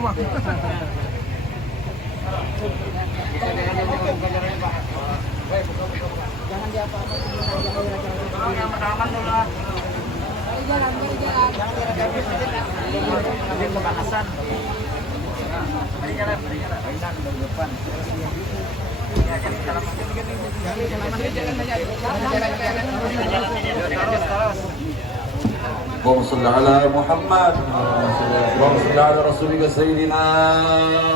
Jangan diapa-apa. Yang pertama dulu. Jalan. Jangan kebakasan. Mari jalan. Jalan ke depan. Ya, jalan. اللهم صل على محمد اللهم صل على رسولك سيدنا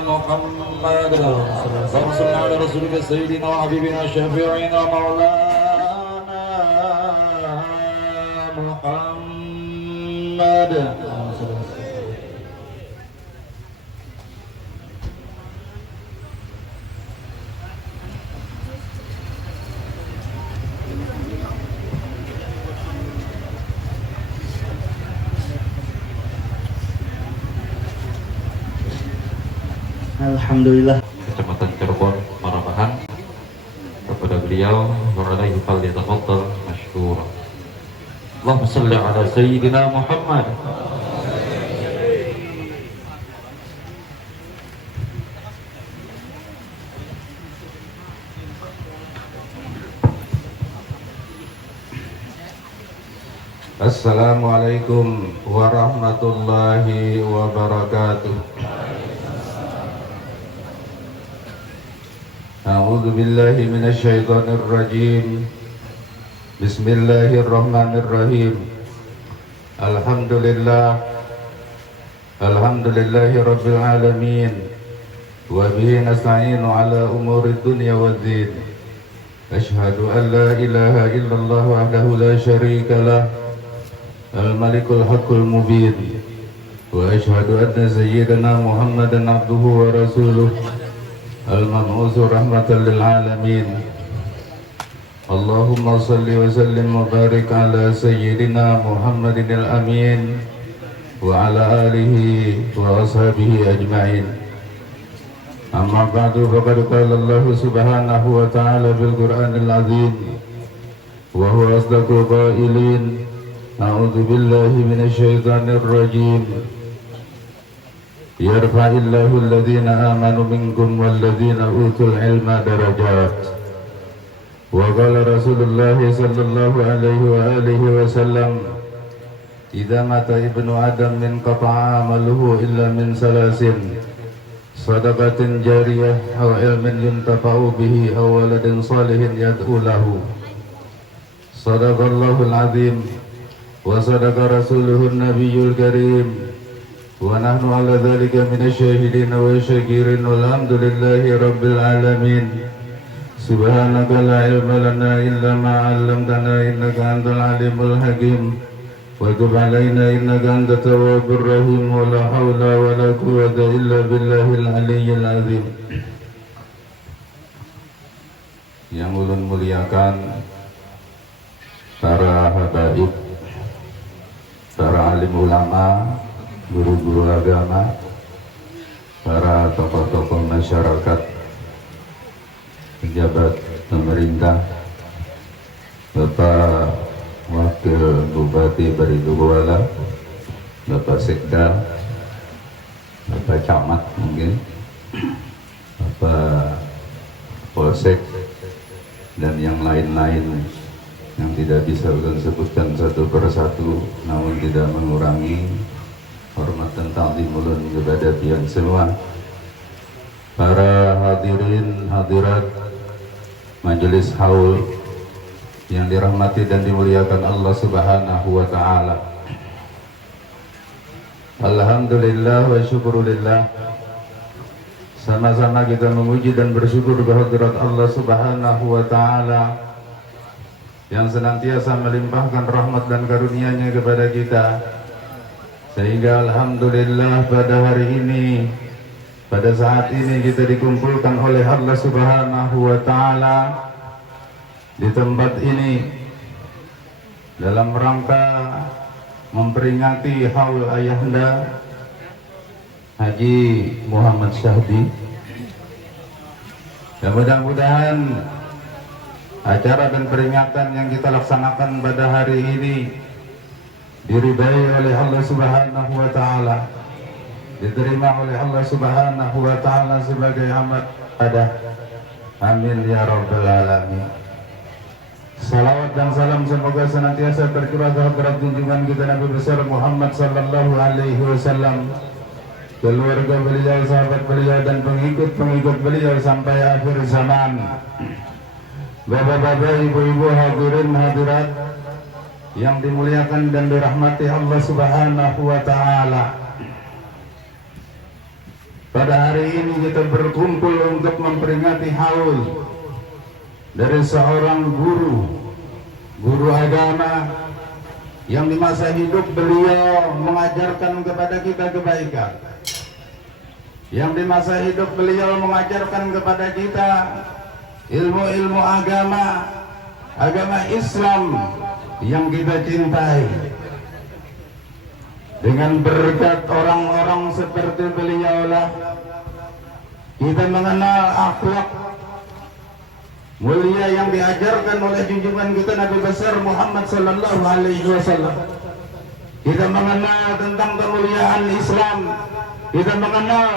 محمد اللهم صل على رسولك سيدنا وحبيبنا شفيعنا مولانا محمد. Alhamdulillah. Kecamatan Cirebon, Marabahan, kepada beliau beralaihi falyatafaddal masykur. Allahumma shalli ala sayyidina Muhammad. Assalamualaikum warahmatullahi wabarakatuh. A'udzu billahi minasy syaithanir rajim. Bismillahirrahmanirrahim. Alhamdulillahi rabbil alamin. Wa bihi nasta'inu ala umurid dunya waddin. Asyhadu an la ilaha illallah wahdahu la syarika lah. Al-Malikul Haqqul Mubin. Wa asyhadu anna sayyidana Muhammadan abduhu wa rasuluh. المبعوث رحمة للعالمين. اللهم صل وسلم وبارك على سيدنا محمد الأمين وعلى آله وأصحابه أجمعين. أما بعد فقد قال الله سبحانه وتعالى في القرآن العظيم وهو أصدق القائلين أعوذ بالله من الشيطان الرجيم. يرفع الله الذين آمنوا منكم والذين أوتوا العلم درجات. وقال رسول الله صلى الله عليه وآله وسلم إذا مات ابن آدم انقطع عمله إلا من ثلاث صدقة جارية أو علم ينتفع به أو ولد صالح يدعو له. صدق الله العظيم وصدق رسوله النبي الكريم ونحن على ذلك من الشاهدين والشاكرين والحمد لله رب العالمين. سبحانك لا علم لنا إلا ما علمتنا إنك أنت العليم الحكيم وتب علينا إنك أنت التواب الرحيم ولا حول ولا قوة إلا بالله العلي العظيم. Yang ulun muliakan para habaib, para alim ulama, guru-guru agama, para tokoh-tokoh masyarakat, pejabat pemerintah, Bapak Wakil Bupati Baritukwala, Bapak Sekda, Bapak Camat mungkin, Bapak Polsek, dan yang lain-lain yang tidak bisa ulun sebutkan satu persatu, namun tidak mengurangi hormat dan ta'zim ulun kepada pian semua. Para hadirin hadirat majelis haul yang dirahmati dan dimuliakan Allah Subhanahu wa taala. Alhamdulillah wa syukurulillah. Sama-sama kita memuji dan bersyukur kehadirat Allah Subhanahu wa taala yang senantiasa melimpahkan rahmat dan karunia-Nya kepada kita. Sehingga alhamdulillah pada hari ini, pada saat ini kita dikumpulkan oleh Allah Subhanahu wa taala di tempat ini dalam rangka memperingati haul ayahanda Haji Muhammad Syahdi. Dan mudah-mudahan acara dan peringatan yang kita laksanakan pada hari ini diridai oleh Allah Subhanahu wa taala diterima oleh Allah Subhanahu wa taala sebagai amal ibadah. Amin ya rabbal alamin. Salawat dan salam semoga senantiasa tercurah terhadap junjungan kita Nabi besar Muhammad sallallahu alaihi wasallam, keluarga beliau, sahabat beliau dan pengikut-pengikut beliau sampai akhir zaman. Bapak-bapak, ibu-ibu, hadirin hadirat yang dimuliakan dan dirahmati Allah Subhanahu wa taala. Pada hari ini kita berkumpul untuk memperingati haul dari seorang guru agama yang di masa hidup beliau mengajarkan kepada kita kebaikan, yang di masa hidup beliau mengajarkan kepada kita ilmu-ilmu agama Islam yang kita cintai. Dengan berkat orang-orang seperti beliau lah kita mengenal akhlak mulia yang diajarkan oleh junjungan kita Nabi besar Muhammad sallallahu alaihi wasallam. Kita mengenal tentang kemuliaan Islam, kita mengenal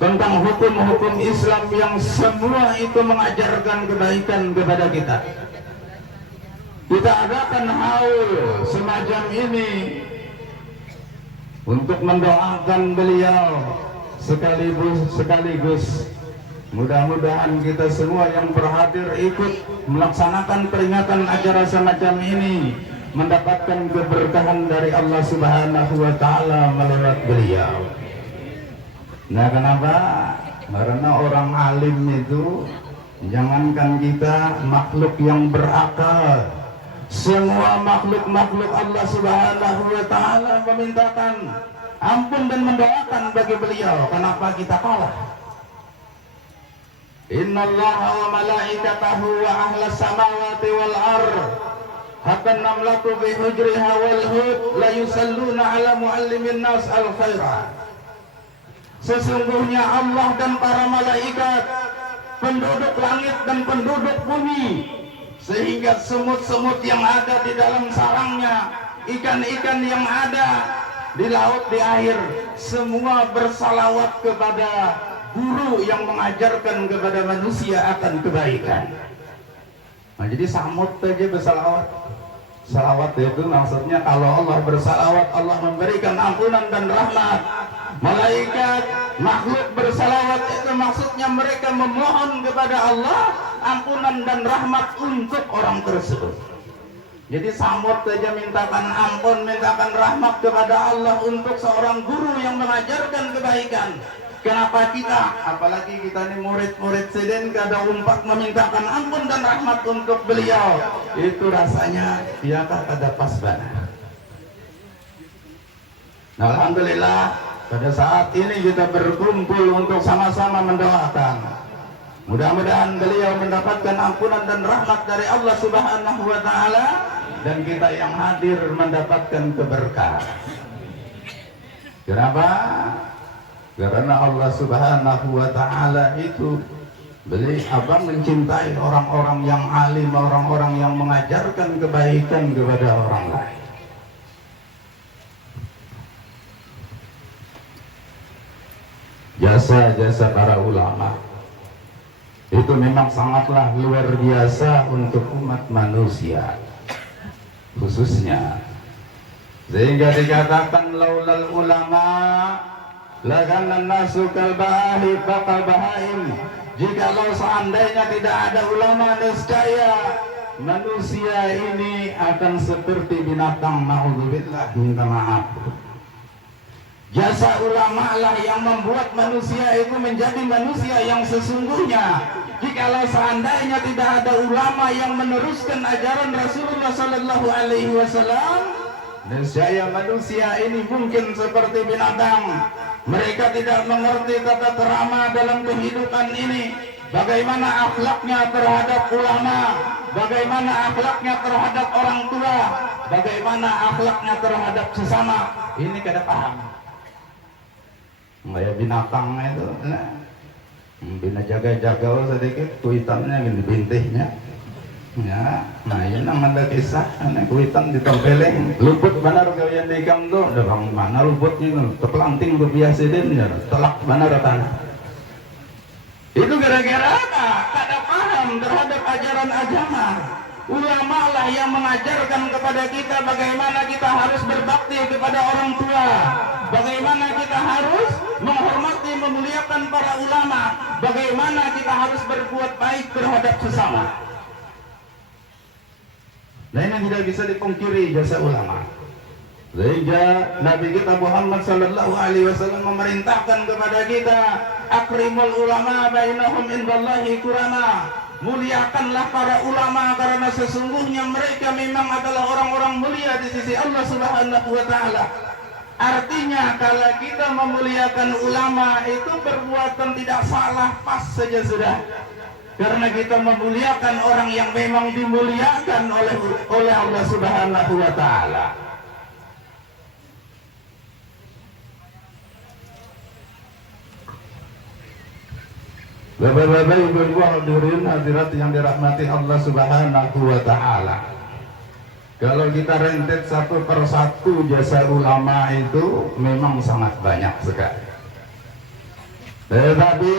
tentang hukum-hukum Islam yang semua itu mengajarkan kebaikan kepada kita. Kita adakan haul semacam ini untuk mendoakan beliau sekaligus mudah-mudahan kita semua yang berhadir ikut melaksanakan peringatan acara semacam ini mendapatkan keberkahan dari Allah Subhanahu wa taala melalui beliau. Nah, kenapa? Karena orang alim itu jangankan kita makhluk yang berakal, semua makhluk-makhluk Allah Subhanahu wa taala memintakan ampun dan mendoakan bagi beliau. Kenapa kita kalah? Innallaha wa malaikatahu wa ahlas samawati wal ard hatta namlatu bi hujriha wal hud la yusalluna ala muallimin nas al khaira. Sesungguhnya Allah dan para malaikat, penduduk langit dan penduduk bumi, sehingga semut-semut yang ada di dalam sarangnya, ikan-ikan yang ada di laut, di air, semua bersalawat kepada guru yang mengajarkan kepada manusia akan kebaikan. Nah, jadi samut saja bersalawat. Salawat itu maksudnya kalau Allah bersalawat, Allah memberikan ampunan dan rahmat. Malaikat, makhluk bersalawat itu maksudnya mereka memohon kepada Allah ampunan dan rahmat untuk orang tersebut. Jadi samut saja mintakan ampun, mintakan rahmat kepada Allah untuk seorang guru yang mengajarkan kebaikan. Kenapa kita, apalagi kita ini murid-murid seden, kada umpak memintakan ampun dan rahmat untuk beliau? Itu rasanya ya kada pas banget. Nah, alhamdulillah pada saat ini kita berkumpul untuk sama-sama mendoakan. Mudah-mudahan beliau mendapatkan ampunan dan rahmat dari Allah Subhanahu wa taala dan kita yang hadir mendapatkan keberkahan. Kenapa? Karena Allah Subhanahu wa taala itu abang mencintai orang-orang yang alim, orang-orang yang mengajarkan kebaikan kepada orang lain. Jasa-jasa para ulama itu memang sangatlah luar biasa untuk umat manusia khususnya, sehingga dikatakan laulal ulama lakanna nasu kal bahaim. Jikalau seandainya tidak ada ulama, niscaya manusia ini akan seperti binatang. Naudzubillah, minta maaf. Jasa ulama lah yang membuat manusia itu menjadi manusia yang sesungguhnya. Jikalau seandainya tidak ada ulama yang meneruskan ajaran Rasulullah sallallahu alaihi wasallam, niscaya manusia ini mungkin seperti binatang. Mereka tidak mengerti tata kerama dalam kehidupan ini. Bagaimana akhlaknya terhadap ulama, bagaimana akhlaknya terhadap orang tua, bagaimana akhlaknya terhadap sesama. Ini kada paham. Kayak binatang itu, nah, bina jaga-jaga sedikit, kuitannya gini bintihnya. Ya, nah ini nang ada kisah, anak kuitan ditempeleng, luput benar kalian di kam tuh, ada bang mana luputnya tuh, terpelanting tuh biasa din, ya, telak benar tanah. Itu gara-gara apa? Kada paham terhadap ajaran agama. Ulama lah yang mengajarkan kepada kita bagaimana kita harus berbakti kepada orang tua, bagaimana kita harus menghormati, memuliakan para ulama, bagaimana kita harus berbuat baik terhadap sesama. Nah ini tidak bisa dipungkiri jasa ulama. Sehingga Nabi kita Muhammad sallallahu alaihi wasallam memerintahkan kepada kita, akrimul ulama bainahum indallahi kurama. Muliakanlah para ulama karena sesungguhnya mereka memang adalah orang-orang mulia di sisi Allah Subhanahu wa taala. Artinya kalau kita memuliakan ulama itu perbuatan tidak salah, pas saja sudah. Karena kita memuliakan orang yang memang dimuliakan oleh Allah Subhanahu wa taala. Bapak-bapak, ibu-ibu hadirin hadirat yang dirahmati Allah Subhanahu wa taala. Kalau kita rentet satu persatu jasa ulama itu memang sangat banyak sekali. Tetapi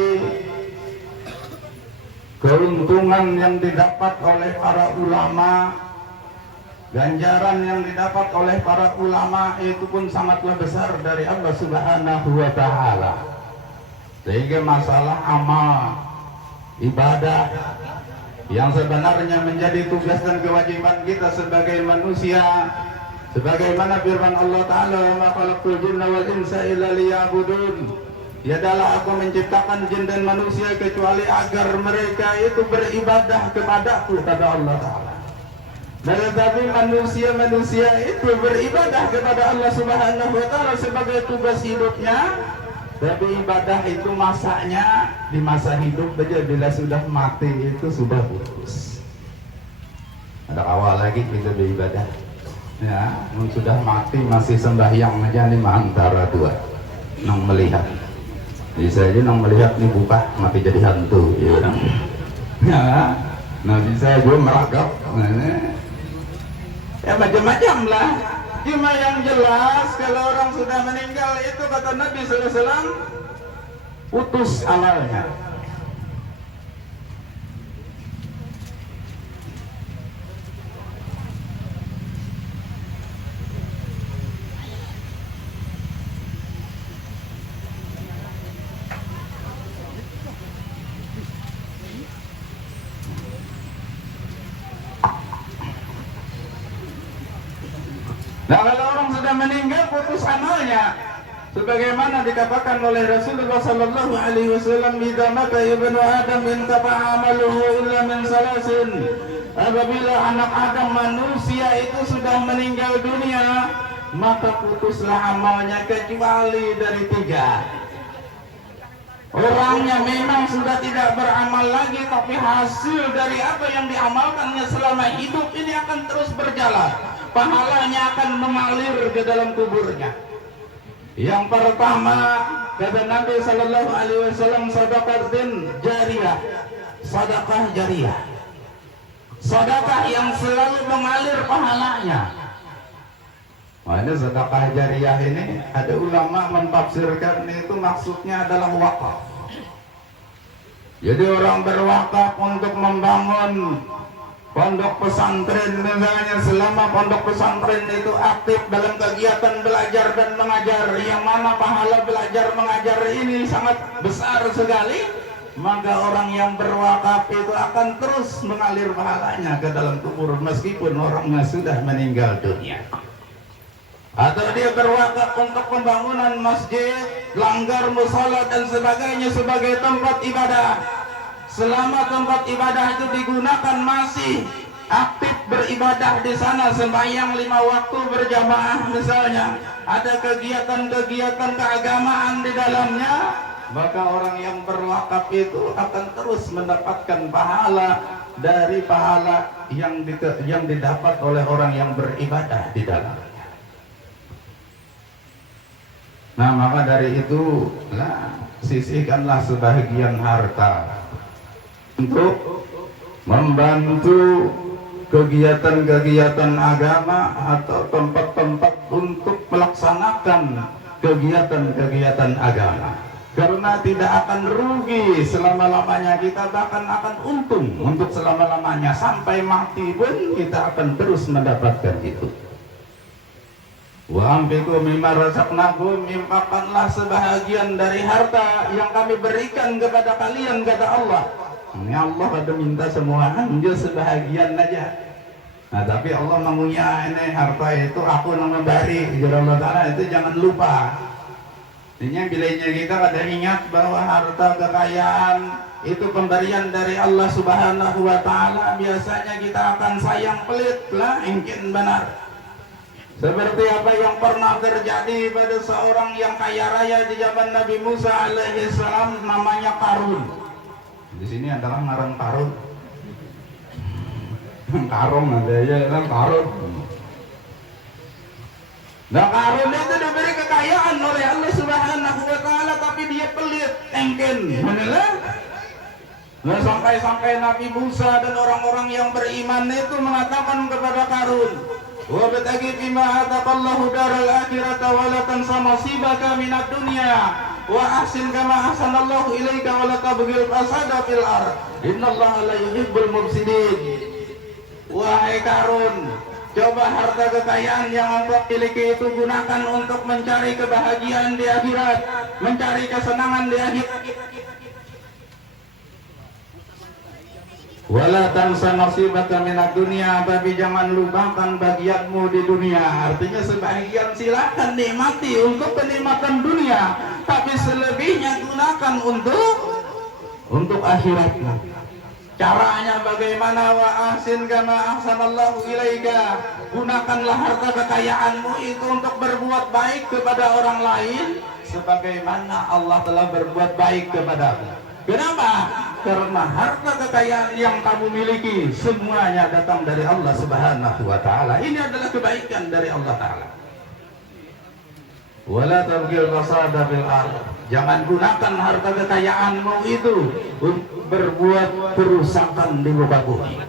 keuntungan yang didapat oleh para ulama, ganjaran yang didapat oleh para ulama itu pun sangatlah besar dari Allah Subhanahu wa taala. Sehingga masalah amal, ibadah yang sebenarnya menjadi tugas dan kewajiban kita sebagai manusia, sebagaimana firman Allah taala, "Ma khalaqtul jinna wal insa illa liya'budun." Ya adalah aku menciptakan jin dan manusia kecuali agar mereka itu beribadah kepadaku, kata Allah Ta'ala. Dan tetapi manusia itu beribadah kepada Allah Subhanahu wa Ta'ala sebagai tugas hidupnya. Tapi ibadah itu masanya di masa hidup saja, bila sudah mati itu sudah putus. Ada awal lagi kita beribadah. Ya, sudah mati masih sembahyang aja nih antara dua, nang melihat. Bisa aja nang melihat nih buka mati jadi hantu, ya kan? Ya, nah bisa gue meragap, ya macam-macam lah. Cuma yang jelas kalau orang sudah meninggal itu kata Nabi sallallahu alaihi wasallam putus amalnya. Nah kalau orang sudah meninggal putus amalnya, sebagaimana dikatakan oleh Rasulullah Sallallahu Alaihi Wasallam, "Idza mata ibnu Adam inqata'a amaluhu illa min salasin." Apabila anak Adam manusia itu sudah meninggal dunia, maka putuslah amalnya kecuali dari tiga. Orangnya memang sudah tidak beramal lagi, tapi hasil dari apa yang diamalkannya selama hidup ini akan terus berjalan. Pahalanya akan mengalir ke dalam kuburnya. Yang pertama kata Nabi Sallallahu Alaihi Wasallam, sedekah jariyah, sedekah jariyah, sedekah yang selalu mengalir pahalanya. Nah, ini sedekah jariyah ini ada ulama mentafsirkan itu maksudnya adalah wakaf. Jadi orang berwakaf untuk membangun pondok pesantren misalnya, selama pondok pesantren itu aktif dalam kegiatan belajar dan mengajar, yang mana pahala belajar mengajar ini sangat besar sekali, maka orang yang berwakaf itu akan terus mengalir pahalanya ke dalam kubur meskipun orangnya sudah meninggal dunia. Atau dia berwakaf untuk pembangunan masjid, langgar, mushola dan sebagainya sebagai tempat ibadah. Selama tempat ibadah itu digunakan masih aktif beribadah di sana, sembahyang 5 waktu berjamaah misalnya, ada kegiatan-kegiatan keagamaan di dalamnya, maka orang yang berwakaf itu akan terus mendapatkan pahala dari pahala yang didapat oleh orang yang beribadah di dalamnya. Nah maka dari itu sisihkanlah sebahagian harta untuk membantu kegiatan-kegiatan agama atau tempat-tempat untuk melaksanakan kegiatan-kegiatan agama, karena tidak akan rugi selama-lamanya, kita bahkan akan untung untuk selama-lamanya, sampai mati pun kita akan terus mendapatkan itu. Wa anfiqu mimma razaqnakum, infakkanlah sebahagian dari harta yang kami berikan kepada kalian, kata Allah. Ini Allah ada minta semua, ambil sebahagian aja. Nah, tapi Allah mengunya ini harta itu aku yang memberi, jadi Allah Ta'ala itu jangan lupa. Ini bilanya kita kada ingat bahwa harta kekayaan itu pemberian dari Allah Subhanahu wa Ta'ala, biasanya kita akan sayang pelit lah, mungkin benar. Seperti apa yang pernah terjadi pada seorang yang kaya raya di zaman Nabi Musa alaihissalam, namanya Qarun. Di sini adalah ngarang Qarun. Karung ada ya kan, Qarun. Nah, Qarun itu diberi kekayaan oleh Allah Subhanahu wa Ta'ala, tapi dia pelit, engken. Nah, sampai Nabi Musa dan orang-orang yang beriman itu mengatakan kepada Qarun, wa batagi bima ataqallahu daral akhirata wa la tansa nasibaka minad dunya wa ahsin kama ahsanallahu ilaika wa la tabghil fasada fil ard innallaha la yuhibbul mufsidin. Wahai Qarun, coba harta kekayaan yang engkau miliki itu gunakan untuk mencari kebahagiaan di akhirat, mencari kesenangan di akhirat. Wala tansa nasibaka minad dunya, tapi jangan lupakan bagianmu di dunia. Artinya sebahagian silakan nikmati untuk kenikmatan dunia, tapi selebihnya gunakan untuk akhirat. Caranya bagaimana? Wa ahsin kama ahsanallahu ilaika, gunakanlah harta kekayaanmu itu untuk berbuat baik kepada orang lain sebagaimana Allah telah berbuat baik kepadamu. Kenapa? Karena harta kekayaan yang kamu miliki semuanya datang dari Allah Subhanahu wa Ta'ala. Ini adalah kebaikan dari Allah Ta'ala. Wala tabghil fasada fil ardh, jangan gunakan harta kekayaanmu itu untuk berbuat kerusakan di muka bumi.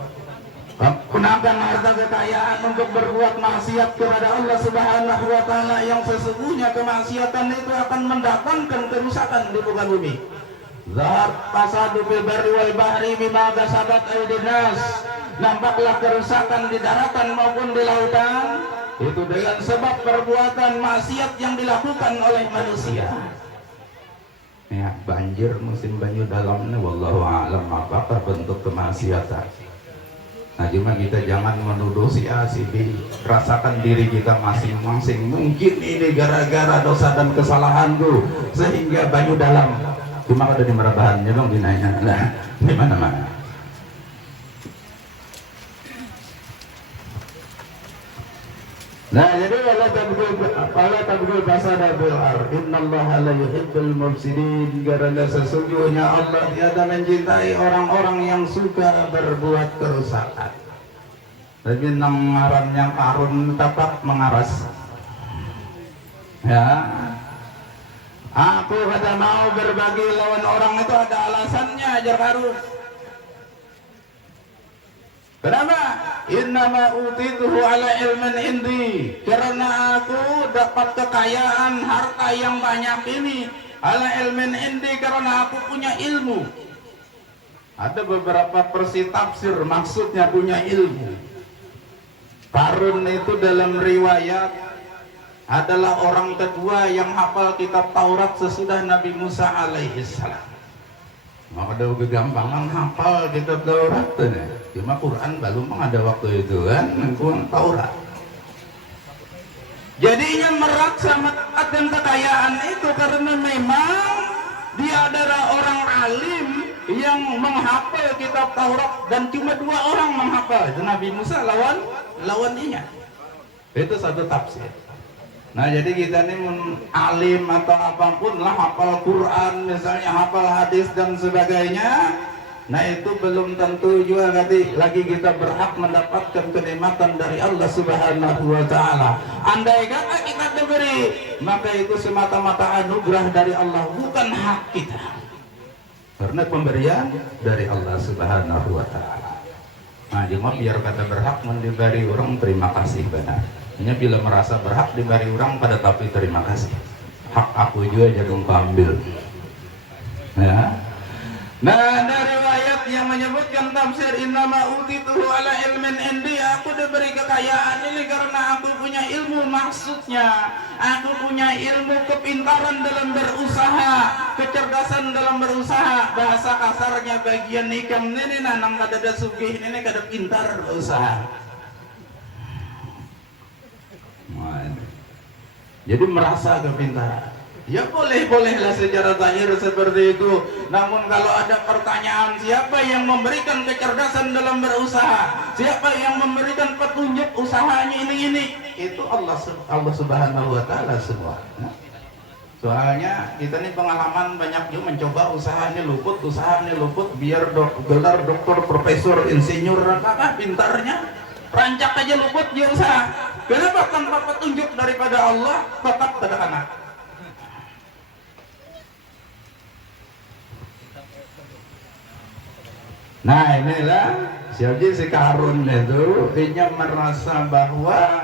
Gunakan harta kekayaan untuk berbuat maksiat kepada Allah Subhanahu wa Ta'ala, yang sesungguhnya kemaksiatan itu akan mendatangkan kerusakan di muka bumi. Zahar fasadu fil barri wal bahri bima kasabat aydin nas, nampaklah kerusakan di daratan maupun di lautan itu dengan sebab perbuatan maksiat yang dilakukan oleh manusia. Ya, banjir musim banjir dalamnya wallahu a'lam apakah bentuk kemaksiatan. Nah, cuma kita jangan menuduh si A si B, rasakan diri kita masing-masing. Mungkin ini gara-gara dosa dan kesalahanku sehingga banyu dalam. Cuma ada di Merabahannya dong dinanya. Nah, di mana-mana. Nah, jadi wala tabghil fasada fil ardh innallaha la yuhibbul mufsidin, karena sesungguhnya Allah tiada mencintai orang-orang yang suka berbuat kerusakan. Tapi ngarannya Qarun tetap mengaras. Ya. Aku kata mau berbagi lawan orang itu ada alasannya, ajar Qarun. Kenapa? Innama utituhu ala ilmin indi, karena aku dapat kekayaan harta yang banyak ini ala ilmin indi, karena aku punya ilmu. Ada beberapa versi tafsir maksudnya punya ilmu. Qarun itu dalam riwayat adalah orang kedua yang hafal kitab Taurat sesudah Nabi Musa alaihissalam. Mau ada kegampangan hafal kitab Taurat tuh, cuma Quran belum ada waktu itu kan, Quran Taurat. Jadinya meraksa dan kekayaan itu karena memang dia adalah orang alim yang menghafal kitab Taurat, dan cuma 2 orang menghafal, itu Nabi Musa lawannya. Itu satu tafsir. Nah, jadi kita ini alim atau apapun lah, hafal Quran misalnya, hafal hadis dan sebagainya, nah itu belum tentu juga lagi kita berhak mendapatkan kenikmatan dari Allah Subhanahu wa Ta'ala. Andai kata kita diberi, maka itu semata-mata anugerah dari Allah, bukan hak kita, karena pemberian dari Allah Subhanahu wa Ta'ala. Nah, cuma biar kata berhak diberi orang terima kasih benar. Hanya bila merasa berhak diberi orang pada tapi terima kasih. Hak aku juga jagung ambil. Ya. Nah, ada riwayat yang menyebutkan tafsir innama utituhu ala ilmin indi, aku diberi kekayaan ini karena aku punya ilmu, maksudnya aku punya ilmu kepintaran dalam berusaha, kecerdasan dalam berusaha. Bahasa kasarnya bagian nikam ini nanang kada sugih ini kada pintar berusaha. Jadi merasa kepintaran. Ya bolehlah secara zahir seperti itu. Namun kalau ada pertanyaan siapa yang memberikan kecerdasan dalam berusaha, siapa yang memberikan petunjuk usahanya ini, itu Allah Subhanahu wa taala semua. Soalnya kita ini pengalaman banyak juga mencoba usahanya luput biar gelar doktor, profesor, insinyur, apa pintarnya rancak aja luput dia usaha. Kenapa tanpa petunjuk daripada Allah tetap sederhana? Nah inilah si Karun itu dia merasa bahwa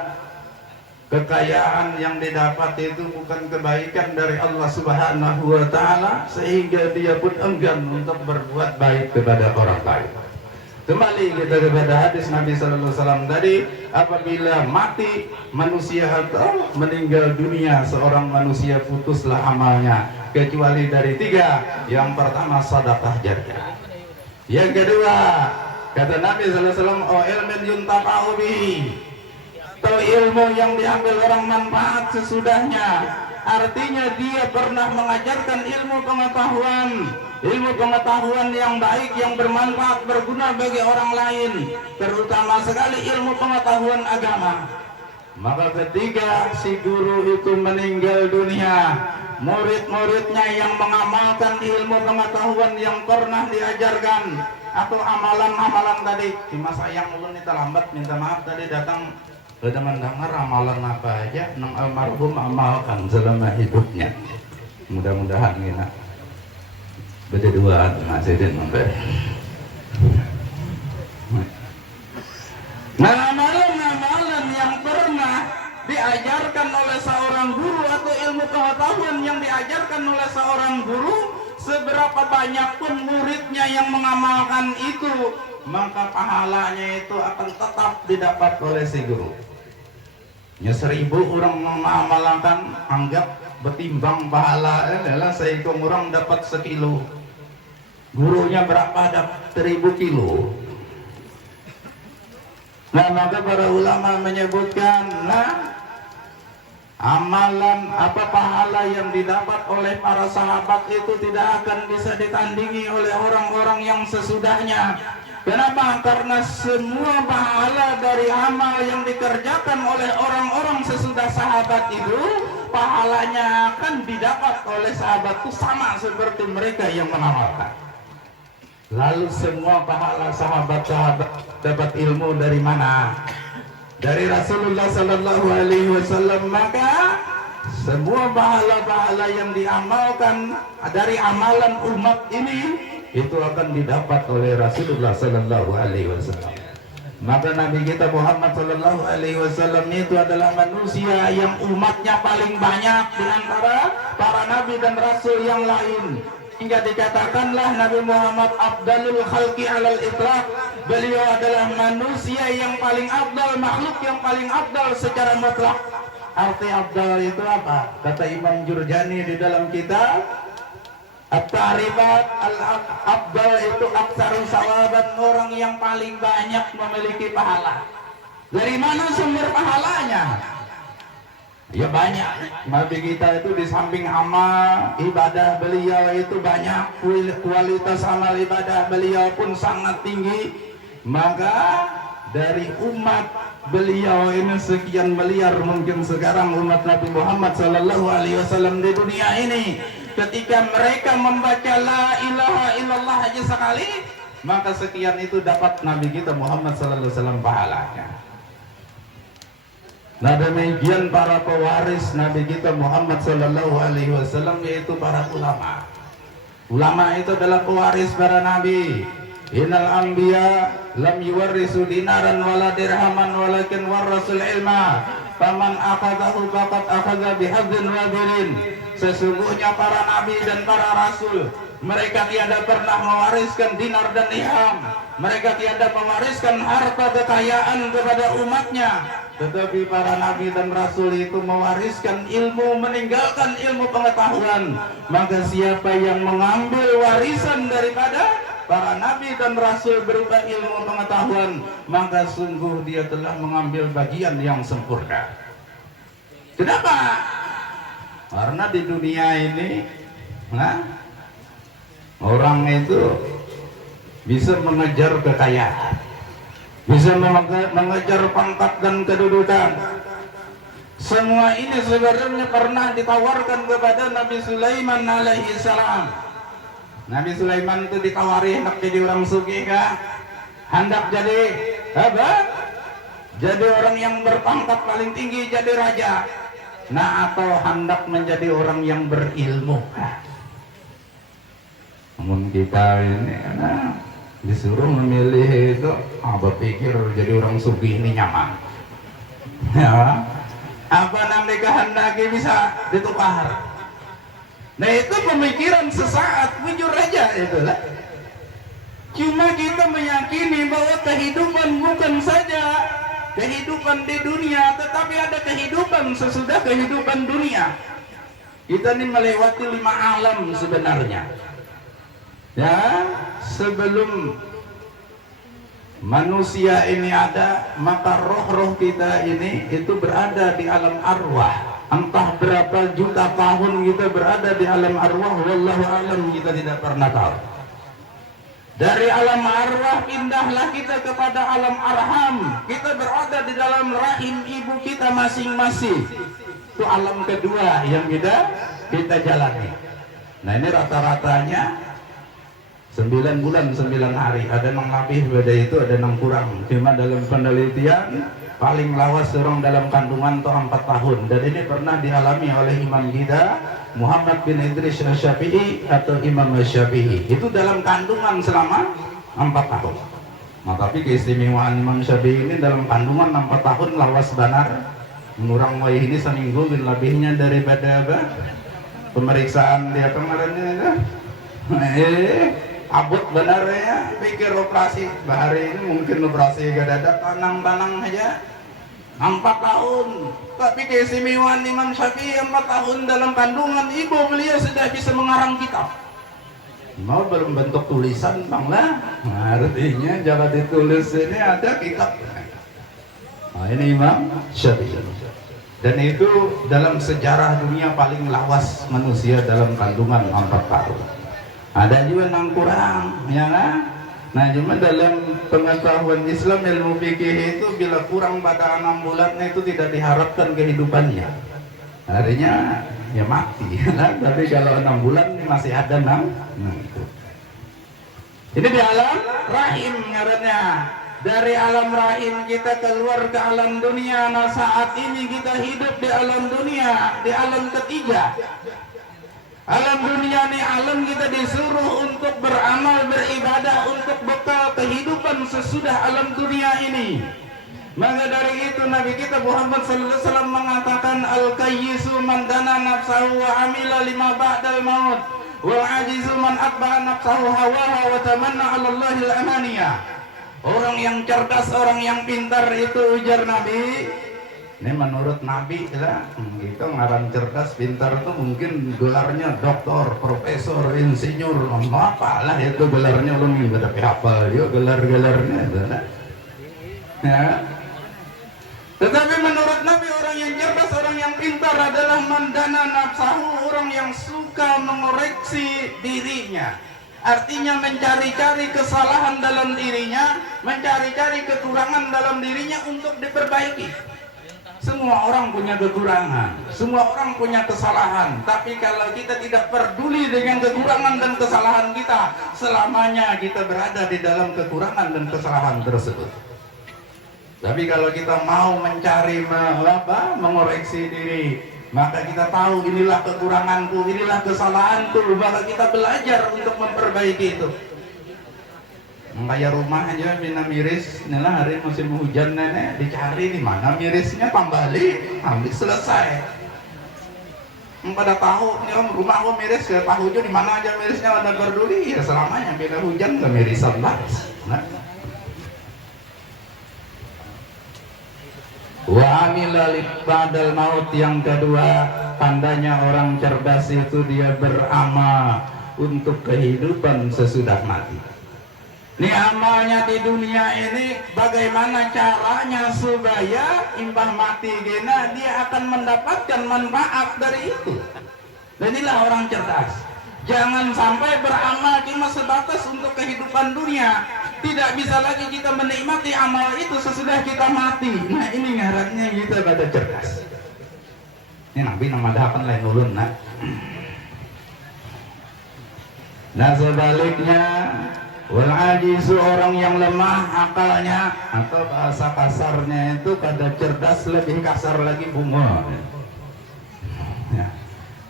kekayaan yang didapat itu bukan kebaikan dari Allah Subhanahu wa taala, sehingga dia pun enggan untuk berbuat baik kepada orang lain. Kembali kita kepada hadis Nabi sallallahu alaihi wasallam tadi, apabila mati manusia atau meninggal dunia seorang manusia, putuslah amalnya kecuali dari 3. Yang pertama sedekah jariyah. Yang kedua, kata Nabi sallallahu alaihi wasallam, ilmun yuntafa'u bihi, atau ilmu yang diambil orang manfaat sesudahnya. Artinya dia pernah mengajarkan ilmu pengetahuan yang baik, yang bermanfaat, berguna bagi orang lain, terutama sekali ilmu pengetahuan agama. Maka ketika si guru itu meninggal dunia, murid-muridnya yang mengamalkan ilmu pengetahuan yang pernah diajarkan atau amalan-amalan tadi, di masa yang ulun ini terlambat, minta maaf tadi datang sudah mendengar amalan apa aja nang almarhum amalkan selama hidupnya. Mudah-mudahan kita berdua masih memberi. Nah, amalan-amalan yang pernah diajarkan oleh seorang guru atau ilmu pengetahuan yang diajarkan oleh seorang guru, seberapa banyak pun muridnya yang mengamalkan itu, maka pahalanya itu akan tetap didapat oleh si guru. Ya 1000 orang mengamalkan, anggap betimbang pahala adalah sehitung orang dapat 1 kilo. Gurunya berapa? Dapat 1000 kilo. Nah, maka para ulama menyebutkan, amalan apa pahala yang didapat oleh para sahabat itu tidak akan bisa ditandingi oleh orang-orang yang sesudahnya. Kenapa? Karena semua pahala dari amal yang dikerjakan oleh orang-orang sesudah sahabat itu, pahalanya akan didapat oleh sahabat itu sama seperti mereka yang mengamalkan. Lalu semua pahala sahabat-sahabat dapat ilmu dari mana? Dari Rasulullah Sallallahu Alaihi Wasallam. Maka semua pahala-pahala yang diamalkan dari amalan umat ini itu akan didapat oleh Rasulullah Sallallahu Alaihi Wasallam. Maka Nabi kita Muhammad Sallallahu Alaihi Wasallam itu adalah manusia yang umatnya paling banyak di antara para nabi dan rasul yang lain. Hingga dikatakanlah Nabi Muhammad afdalul khalqi alal itlaq. Beliau adalah manusia yang paling afdal, makhluk yang paling afdal secara mutlak. Arti afdal itu apa? Kata Imam Jurjani di dalam kitab At-Ta'rifat, al-afdal itu aktsarus sawaban, orang yang paling banyak memiliki pahala. Dari mana sumber pahalanya? Ya banyak. Nabi kita itu di samping amal ibadah beliau itu banyak, kualitas amal ibadah beliau pun sangat tinggi. Maka dari umat beliau ini sekian miliar, mungkin sekarang umat Nabi Muhammad Sallallahu Alaihi Wasallam di dunia ini, ketika mereka membaca la ilaha illallah aja sekali, maka sekian itu dapat Nabi kita Muhammad Sallallahu Alaihi Wasallam pahalanya. Nah, demikian para pewaris Nabi kita Muhammad Sallallahu Alaihi Wasallam, yaitu para ulama. Ulama itu adalah pewaris para nabi. Innal anbiya lam yuwarrisu dinaran wala dirhaman walakin warasul ilma. Faman akhadahu faqad akhadha bihadzin wadirin. Sesungguhnya para nabi dan para rasul, mereka tiada pernah mewariskan dinar dan dirham. Mereka tiada mewariskan harta kekayaan kepada umatnya. Tetapi para nabi dan rasul itu mewariskan ilmu, meninggalkan ilmu pengetahuan. Maka siapa yang mengambil warisan daripada para nabi dan rasul berupa ilmu pengetahuan, maka sungguh dia telah mengambil bagian yang sempurna. Kenapa? Karena di dunia ini orang itu bisa mengejar kekayaan, bisa mengejar pangkat dan kedudukan. Semua ini sebenarnya pernah ditawarkan kepada Nabi Sulaiman alaihi salam. Nabi Sulaiman itu ditawari hendak jadi orang sugih kah? Hendak jadi apa? Jadi orang yang berpangkat paling tinggi, jadi raja. Nah, atau hendak menjadi orang yang berilmu. Namun kita ini disuruh memilih itu, berpikir jadi orang sugih ini nyaman. Ya, apa nanti kehendaki bisa ditukar. Nah, itu pemikiran sesaat, jujur aja itulah. Cuma kita meyakini bahwa kehidupan bukan saja kehidupan di dunia, tetapi ada kehidupan sesudah kehidupan dunia. Kita ini melewati 5 alam sebenarnya. Ya, sebelum manusia ini ada, maka roh-roh kita ini itu berada di alam arwah. Entah berapa juta tahun kita berada di alam arwah, wallahu alam, kita tidak pernah tahu. Dari alam arwah pindahlah kita kepada alam arham. Kita berada di dalam rahim ibu kita masing-masing. Itu alam kedua yang kita jalani. Nah, ini rata-ratanya 9 bulan 9 hari. Ada yang lebih pada itu, ada yang kurang. Cuma dalam penelitian paling lawas orang dalam kandungan itu 4 tahun. Dan ini pernah dialami oleh imam kita Muhammad bin Idris Asy-Syafi'i atau Imam Asy-Syafi'i. Itu dalam kandungan selama 4 tahun. Nah, tapi keistimewaan Imam Syafi'i ini dalam kandungan 4 tahun lawas benar. Menurang wai ini seminggu lebihnya daripada apa? Pemeriksaan dia kemarinnya. Abot benar ya, pikir operasi bahari ini mungkin operasi gak ada tanang-tanang aja 4 tahun. Tapi keistimewaan Imam Syafi'i 4 tahun dalam kandungan ibu beliau sudah bisa mengarang kitab. Mau belum bentuk tulisan bang lah, artinya jangan ditulis ini ada kitab. Nah, ini Imam Syafi'i. Dan itu dalam sejarah dunia paling lawas manusia dalam kandungan 4 tahun. Ada juga yang kurang, ya kan? Nah, cuma dalam pengetahuan Islam, ilmu fikih itu bila kurang pada 6 bulan itu tidak diharapkan kehidupannya. Artinya ya mati, ya. Tapi kalau 6 bulan masih ada 6. Ini di alam rahim ngarannya. Dari alam rahim kita keluar ke alam dunia. Nah, saat ini kita hidup di alam dunia, di alam ketiga. Alam dunia ini alam kita disuruh untuk beramal, beribadah untuk bekal kehidupan sesudah alam dunia ini. Maka dari itu Nabi kita Muhammad sallallahu alaihi wasallam mengatakan al-kayyisu man dana nafsahu wa amila lima ba'dal maut wal ajizu man atba'a nafsahu hawaha wa tamanna 'ala Allahil amaniyah. Orang yang cerdas, orang yang pintar itu ujar Nabi. Ini menurut Nabi lah, kita ngaran cerdas, pintar itu mungkin gelarnya doktor, profesor, insinyur, apalah itu gelarnya, belum ada hafal dia gelar-gelarnya, ya. Tetapi menurut Nabi orang yang cerdas, orang yang pintar adalah mandana nafsahu, orang yang suka mengoreksi dirinya. Artinya mencari-cari kesalahan dalam dirinya, mencari-cari kekurangan dalam dirinya untuk diperbaiki. Semua orang punya kekurangan, semua orang punya kesalahan. Tapi kalau kita tidak peduli dengan kekurangan dan kesalahan kita, selamanya kita berada di dalam kekurangan dan kesalahan tersebut. Tapi kalau kita mau mencari mengoreksi diri, maka kita tahu inilah kekuranganku, inilah kesalahanku, maka kita belajar untuk memperbaiki itu. Kayak rumah aja bina miris, inilah hari musim hujan nenek dicari di mana mirisnya, kembali ambil selesai. Pada tahu nih om rumah aku miris, ya tahu aja di mana aja mirisnya ada berduli ya selamanya bila hujan kemirisan lah. Nah. Wa amila ba'dal maut, yang kedua tandanya orang cerdas itu dia beramal untuk kehidupan sesudah mati. Ini amalnya di dunia ini bagaimana caranya supaya imbah mati gena dia akan mendapatkan manfaat dari itu. Dan inilah orang cerdas. Jangan sampai beramal cuma sebatas untuk kehidupan dunia. Tidak bisa lagi kita menikmati amal itu sesudah kita mati. Nah ini ngarannya kita pada cerdas. Ini nabi nama dahapan lain ulun nak. Nah sebaliknya wal ajizu, orang yang lemah akalnya, atau bahasa kasarnya itu kada cerdas lebih kasar lagi bunga.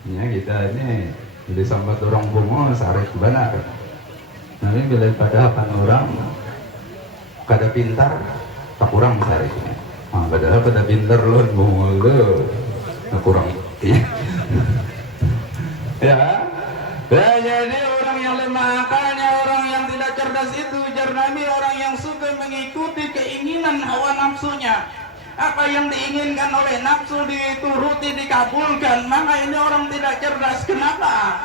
Ya kita ini disambat orang bunga sarek benar. Tapi bila pada akan orang kada pintar tak kurang sareknya. Padahal pada pintar loh bunga lo tak kurang. Ya. Jadi orang yang lemah akalnya, orang yang tidak cerdas itu ujar Nabi, orang yang suka mengikuti keinginan hawa nafsunya. Apa yang diinginkan oleh nafsu dituruti, dikabulkan, maka ini orang tidak cerdas. Kenapa?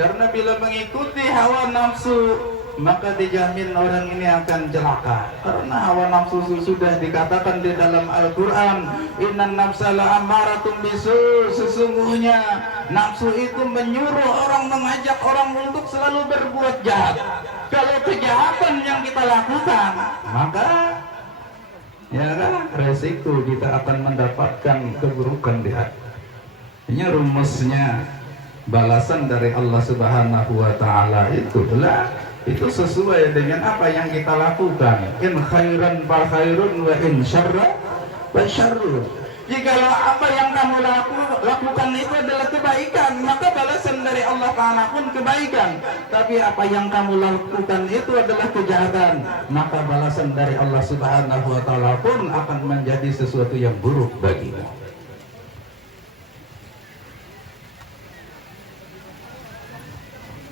Karena bila mengikuti hawa nafsu maka dijamin orang ini akan celaka. Karena hawa nafsu sudah dikatakan di dalam Al-Quran, innan nafsa la'ammaratun bisu, sesungguhnya nafsu itu menyuruh orang, mengajak orang untuk selalu berbuat jahat. Kalau kejahatan yang kita lakukan, maka ya kan resiko kita akan mendapatkan keburukan di hati. Ini rumusnya balasan dari Allah Subhanahu wa Ta'ala itu sesuai dengan apa yang kita lakukan. In khairan fa khairun wa in syarra fa syarrun. Jikalau apa yang kamu lakukan itu adalah kebaikan, maka balasan dari Allah Ta'ala pun kebaikan. Tapi apa yang kamu lakukan itu adalah kejahatan, maka balasan dari Allah Subhanahu wa Ta'ala pun akan menjadi sesuatu yang buruk bagimu.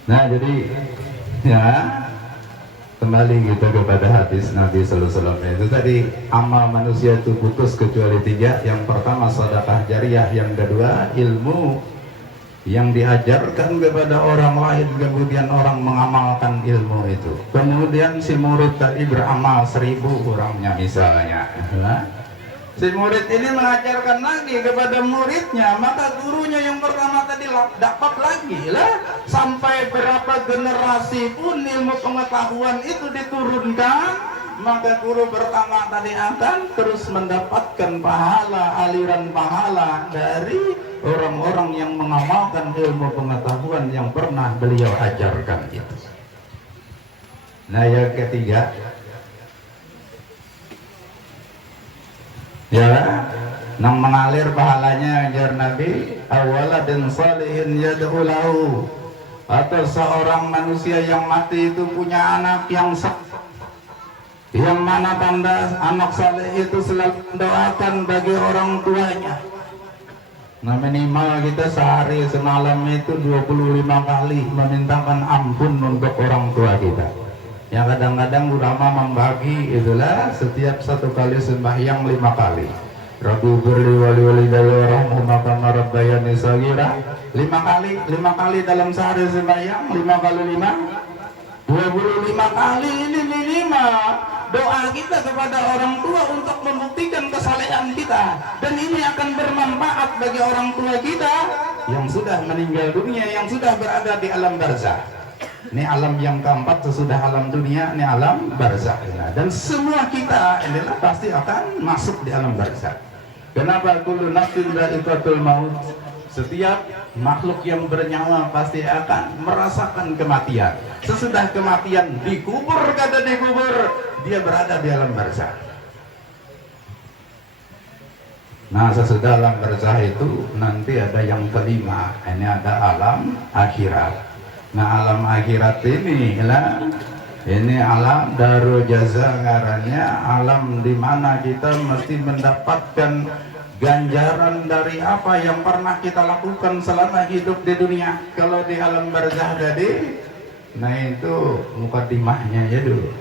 Nah jadi ya kembali kita kepada hadis Nabi Sallallahu Alaihi Wasallam itu tadi, amal manusia itu putus kecuali tiga. Yang pertama sedekah jariyah, yang kedua ilmu yang diajarkan kepada orang lain kemudian orang mengamalkan ilmu itu, kemudian si murid tadi beramal 1000 orangnya misalnya. Nah, si murid ini mengajarkan lagi kepada muridnya, maka gurunya yang pertama tadi dapat lagi lah. Sampai berapa generasi pun ilmu pengetahuan itu diturunkan, maka guru pertama tadi akan terus mendapatkan pahala, aliran pahala dari orang-orang yang mengamalkan ilmu pengetahuan yang pernah beliau ajarkan itu. Nah yang ketiga, ya nang mengalir pahalanya ajar Nabi, awaladin salihin yad'u lahu, atau seorang manusia yang mati itu punya anak yang yang mana tanda anak saleh itu selalu mendoakan bagi orang tuanya. Nah minimal kita sehari semalam itu 25 kali memintakan ampun untuk orang tua kita. Yang kadang-kadang ulama membagi itulah setiap satu kali sembahyang 5 kali. Rabbi birli wali walidayya warhamhuma kama rabbayani shaghira. 5 kali dalam sehari sembahyang, 5 kali 5 25 kali. Ini minimal doa kita kepada orang tua untuk membuktikan kesalehan kita, dan ini akan bermanfaat bagi orang tua kita yang sudah meninggal dunia, yang sudah berada di alam barzakh. Ini alam yang keempat sesudah alam dunia, ini alam barzakh. Dan semua kita inilah pasti akan masuk di alam barzakh. Kenapa? Kullu nafsin dha'iqatul maut. Setiap makhluk yang bernyawa pasti akan merasakan kematian. Sesudah kematian dikubur, kada dikubur, dia berada di alam barzakh. Nah sesudah alam barzakh itu nanti ada yang kelima, ini ada alam akhirat. Nah alam akhirat ini lah Ini alam daru jaza ngarannya, alam di mana kita mesti mendapatkan ganjaran dari apa yang pernah kita lakukan selama hidup di dunia. Kalau di alam barzah tadi, nah itu mukadimahnya ya dulu.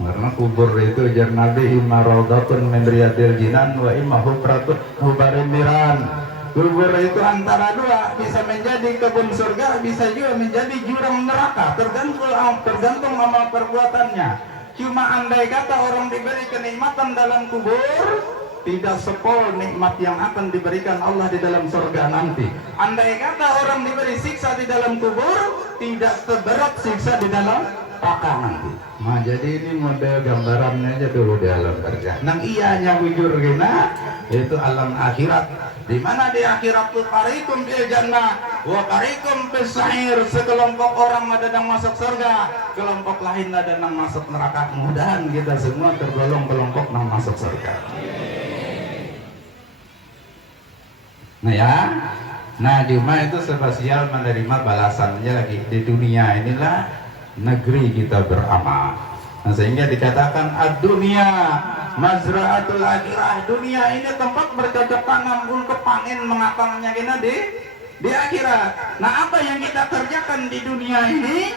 Karena kubur itu jar Nabi imma raudatun min riyadil jinan wa imma hufratun hubarin niran. Kubur itu antara dua, bisa menjadi kebun surga, bisa juga menjadi jurang neraka, tergantung amal perbuatannya. Cuma andai kata orang diberi kenikmatan dalam kubur, tidak sepol nikmat yang akan diberikan Allah di dalam surga nanti. Andai kata orang diberi siksa di dalam kubur, tidak seberat siksa di dalam neraka nanti. Nah, jadi ini model gambarannya aja dulu di alam barzah. Nang iyanya bujur gina itu alam akhirat. Di mana di akhirat tuh fariqum bil jannah wa fariqum fis sa'ir, sekelompok orang ada yang masuk surga, kelompok lain ada yang masuk neraka. Mudahan kita semua tergolong kelompok yang masuk surga. Nah ya, nah cuma itu spesial menerima balasannya lagi di dunia inilah negeri kita beramal. Nah, sehingga dikatakan ad-dunya mazra'atul akhirah, dunia ini tempat bercocok tanam untuk panen mengatangnya kita di akhirat. Nah, apa yang kita kerjakan di dunia ini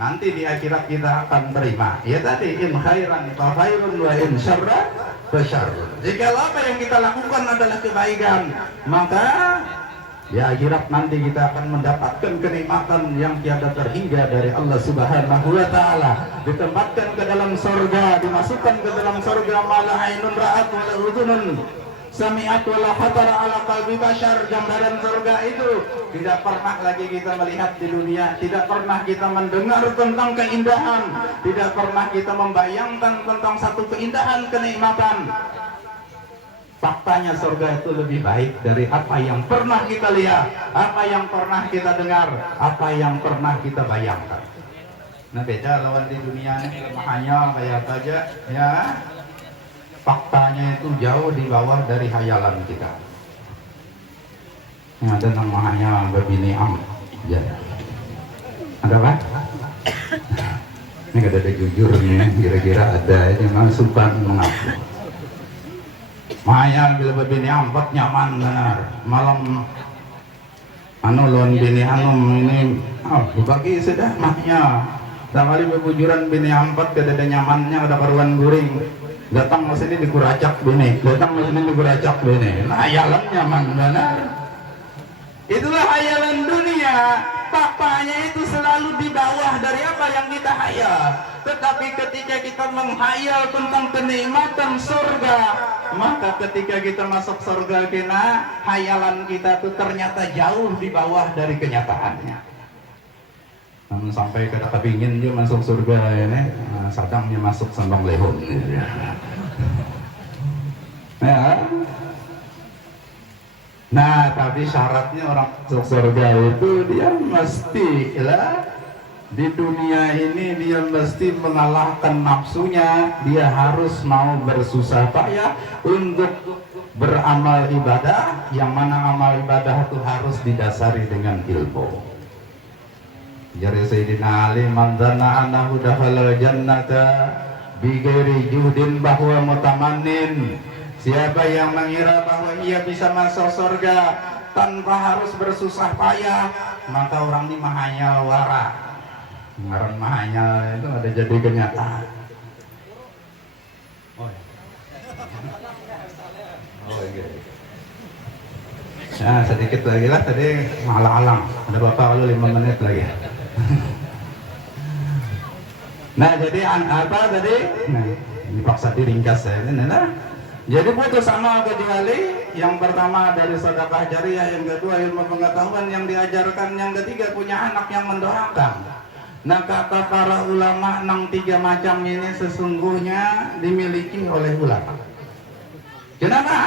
nanti di akhirat kita akan terima. Ya tadi in khairan fa khairun wa in syarra fa syarrun. Jika apa yang kita lakukan adalah kebaikan, maka di akhirat nanti kita akan mendapatkan kenikmatan yang tiada terhingga dari Allah Subhanahu wa taala. Ditempatkan ke dalam surga, dimasukkan ke dalam surga mala ainun ra'at wa udhunun sami'at wa la khatara ala qalbi bashar. Gambaran surga itu tidak pernah lagi kita melihat di dunia, tidak pernah kita mendengar tentang keindahan, tidak pernah kita membayangkan tentang satu keindahan kenikmatan. Faktanya surga itu lebih baik dari apa yang pernah kita lihat, apa yang pernah kita dengar, apa yang pernah kita bayangkan. Nah beda lawan di dunia ini, hanya kayak aja ya. Faktanya itu jauh di bawah dari hayalan kita. Ada namanya berbini am, ya. Ada apa? Ini gak ada jujur nih, kira-kira ada ini masukan mengaku. Maya bila bini ampat nyaman benar. Malam anu lon bini anum ini dibagi sudah mahnya. Sekali bebujuran bini ampat kada ada nyamannya, ada karuan guring. Datang ke sini dikuracak bini, datang ke sini dikuracak bini. Nah, hayalan nyaman benar. Itulah hayalan dunia. Faktanya itu selalu di bawah dari apa yang kita hayal. Tetapi ketika kita menghayal tentang kenikmatan surga, maka ketika kita masuk surga kena, hayalan kita itu ternyata jauh di bawah dari kenyataannya. Namun sampai kita kepingin juga masuk surga ini, sadangnya masuk sambang lehon. Ya. Nah, tapi syaratnya orang masuk surga itu dia mesti lah di dunia ini dia mesti mengalahkan nafsunya, dia harus mau bersusah payah untuk beramal ibadah, yang mana amal ibadah itu harus didasari dengan ilmu. Jadi Sayyidina Ali manzana anahu dakhala jannata bighairi juhdin bahwa mutamannin. Siapa yang mengira bahwa ia bisa masuk surga tanpa harus bersusah payah, maka orang ini mahanyal wara. Ngaran mahanyal itu ada jadi kenyataan. Oh iya. Nah, sedikit lagi lah, tadi malang-alang. Ada bapak kalau 5 menit lagi. Nah, jadi apa tadi? Nah, dipaksa diringkas ya. Nah, jadi putus sama kecuali yang pertama dari sedekah jariah, yang kedua ilmu pengetahuan yang diajarkan, yang ketiga punya anak yang mendoakan. Nah, kata para ulama, 3 macam ini sesungguhnya dimiliki oleh ulama. Kenapa?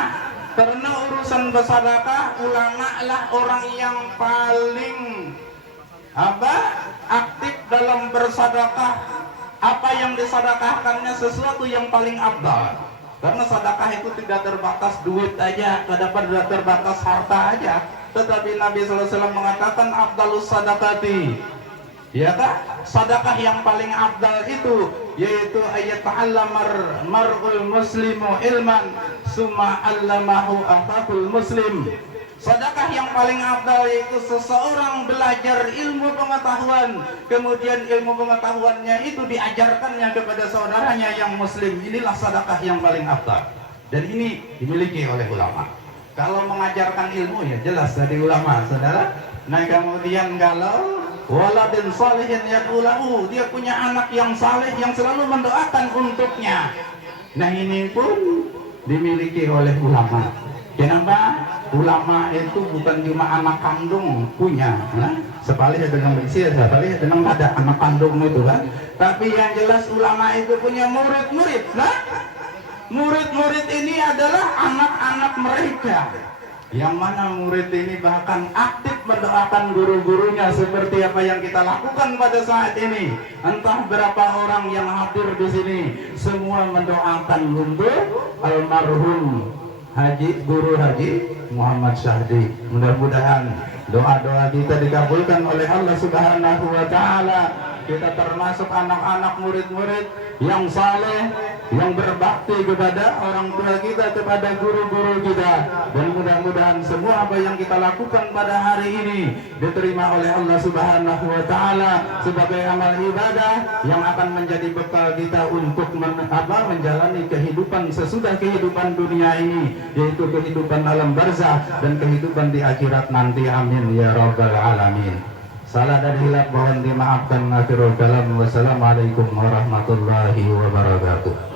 Karena urusan bersedekah, ulama lah orang yang paling aktif dalam bersedekah. Apa yang disedekahkannya sesuatu yang paling afdal. Karena sedekah itu tidak terbatas duit aja, tidak terbatas harta aja. Tetapi Nabi SAW mengatakan afdalus sadaqati Ya tak? Sedekah yang paling afdal itu yaitu ayat ta'allamar mar'ul muslimu ilman summa 'allamahu akhahul muslim. Sedekah yang paling afdal yaitu seseorang belajar ilmu pengetahuan, kemudian ilmu pengetahuannya itu diajarkannya kepada saudaranya yang muslim. Inilah sedekah yang paling afdal. Dan ini dimiliki oleh ulama. Kalau mengajarkan ilmu ya jelas dari ulama, saudara. Nah kemudian kalau waladin salihin yaqulahu, dia punya anak yang saleh yang selalu mendoakan untuknya. Nah ini pun dimiliki oleh ulama. Kenapa? Ulama itu bukan cuma anak kandung punya, nah, sepalih dengan isi, sepalih dengan ada anak kandung itu kan. Tapi yang jelas ulama itu punya murid-murid. Nah, murid-murid ini adalah anak-anak mereka. Yang mana murid ini bahkan aktif mendoakan guru-gurunya seperti apa yang kita lakukan pada saat ini. Entah berapa orang yang hadir di sini, semua mendoakan untuk almarhum Guru Haji Muhammad Syahdi. Mudah-mudahan doa-doa kita dikabulkan oleh Allah Subhanahu wa taala. Kita termasuk anak-anak murid-murid yang saleh, yang berbakti kepada orang tua kita, kepada guru-guru kita. Dan mudah-mudahan semua apa yang kita lakukan pada hari ini diterima oleh Allah Subhanahu wa taala sebagai amal ibadah yang akan menjadi bekal kita untuk menjalani kehidupan sesudah kehidupan dunia ini, yaitu kehidupan alam barzah dan kehidupan di akhirat nanti. Amin ya rabbal alamin. Salah dan hilaf mohon dimaafkan. Akhirul kalam. Wassalamualaikum warahmatullahi wabarakatuh.